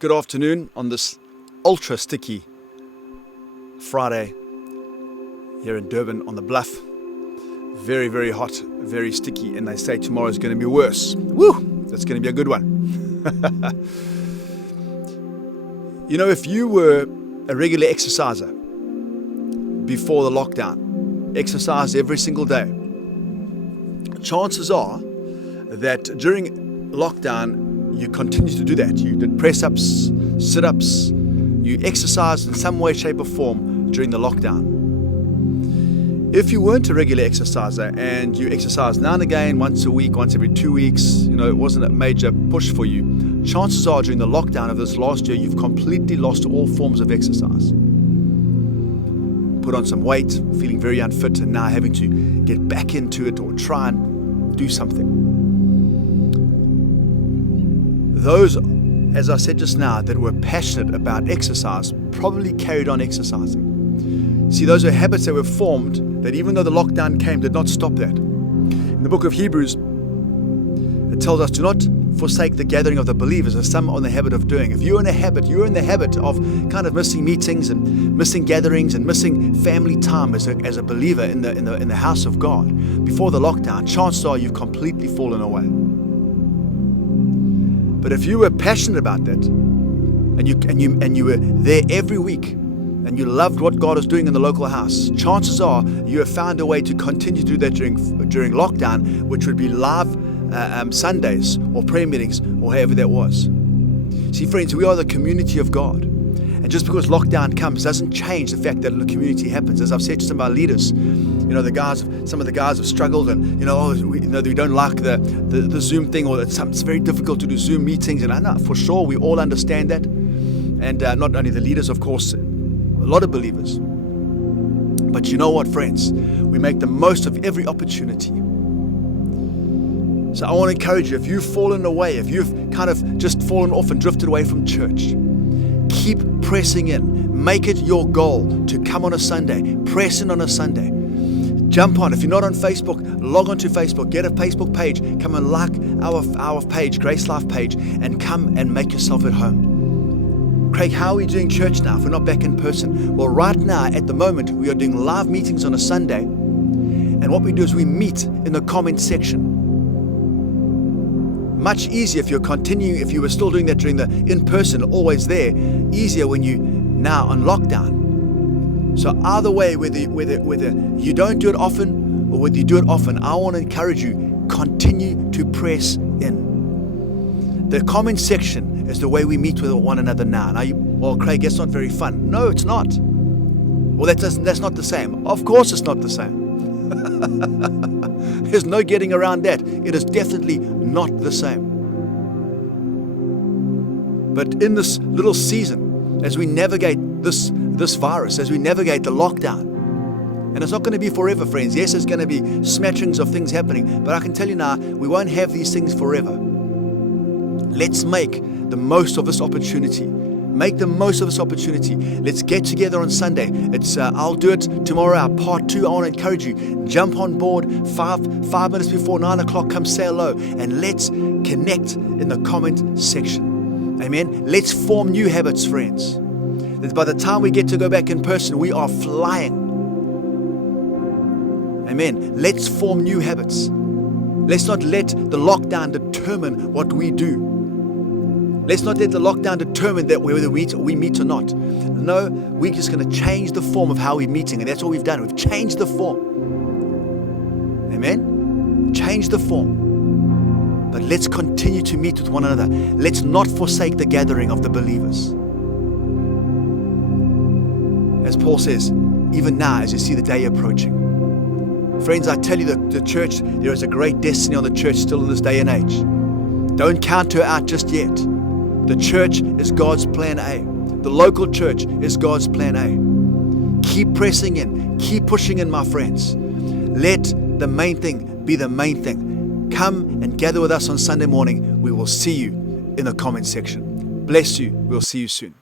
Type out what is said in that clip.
Good afternoon on this ultra sticky Friday here in Durban on the Bluff. Very, very hot, very sticky, and they say tomorrow is going to be worse. Woo! That's going to be a good one. You know, if you were a regular exerciser before the lockdown, exercise every single day, chances are that during lockdown you continue to do that. You did press-ups, sit-ups, you exercised in some way, shape or form during the lockdown. If you weren't a regular exerciser and you exercise now and again, once a week, once every 2 weeks, it wasn't a major push for you, chances are during the lockdown of this last year, you've completely lost all forms of exercise. Put on some weight, feeling very unfit, and now having to get back into it or try and do something. Those, as I said just now, that were passionate about exercise probably carried on exercising. See, those are habits that were formed that even though the lockdown came, did not stop that. In the book of Hebrews, it tells us, do not forsake the gathering of the believers, as some are in the habit of doing. If you're in the habit of kind of missing meetings and missing gatherings and missing family time as a believer in the house of God before the lockdown, chances are you've completely fallen away. But if you were passionate about that, and you were there every week, and you loved what God is doing in the local house, chances are you have found a way to continue to do that during lockdown, which would be live Sundays or prayer meetings or however that was. See, friends, we are the community of God. And just because lockdown comes doesn't change the fact that the community happens. As I've said to some of our leaders, some of the guys have struggled and, we don't like the Zoom thing, or it's very difficult to do Zoom meetings. And I know for sure we all understand that. And not only the leaders, of course, a lot of believers. But you know what, friends? We make the most of every opportunity. So I want to encourage you, if you've fallen away, if you've kind of just fallen off and drifted away from church, keep pressing in. Make it your goal to come on a Sunday. Press in on a Sunday. Jump on. If you're not on Facebook, log on to Facebook. Get a Facebook page. Come and like our page, Grace Life page, and come and make yourself at home. Craig, how are we doing church now if we're not back in person? Well, right now, at the moment, we are doing live meetings on a Sunday. And what we do is we meet in the comment section. Much easier if you were still doing that during the in-person, always there. Easier when you now on lockdown. So either way, whether you don't do it often or whether you do it often, I want to encourage you, continue to press in. The comment section is the way we meet with one another now. Well, Craig, that's not very fun. No, it's not. Well, that's not the same. Of course it's not the same. There's no getting around that. It is definitely not the same. But in this little season, as we navigate this virus, as we navigate the lockdown, and it's not going to be forever, friends. Yes, there's going to be smatterings of things happening, but I can tell you now, we won't have these things forever. Let's make the most of this opportunity. Make the most of this opportunity. Let's get together on Sunday. I'll do it tomorrow, our part 2. I want to encourage you. Jump on board 5 minutes before 9 o'clock. Come say hello and let's connect in the comment section. Amen. Let's form new habits, friends. That by the time we get to go back in person, we are flying. Amen. Let's form new habits. Let's not let the lockdown determine what we do. Let's not let the lockdown determine that whether we meet or not. No, we're just going to change the form of how we're meeting, and that's what we've done. We've changed the form. Amen? Change the form. But let's continue to meet with one another. Let's not forsake the gathering of the believers. As Paul says, even now, as you see the day approaching. Friends, I tell you that the church, there is a great destiny on the church still in this day and age. Don't count her out just yet. The church is God's plan A. The local church is God's plan A. Keep pressing in. Keep pushing in, my friends. Let the main thing be the main thing. Come and gather with us on Sunday morning. We will see you in the comment section. Bless you. We'll see you soon.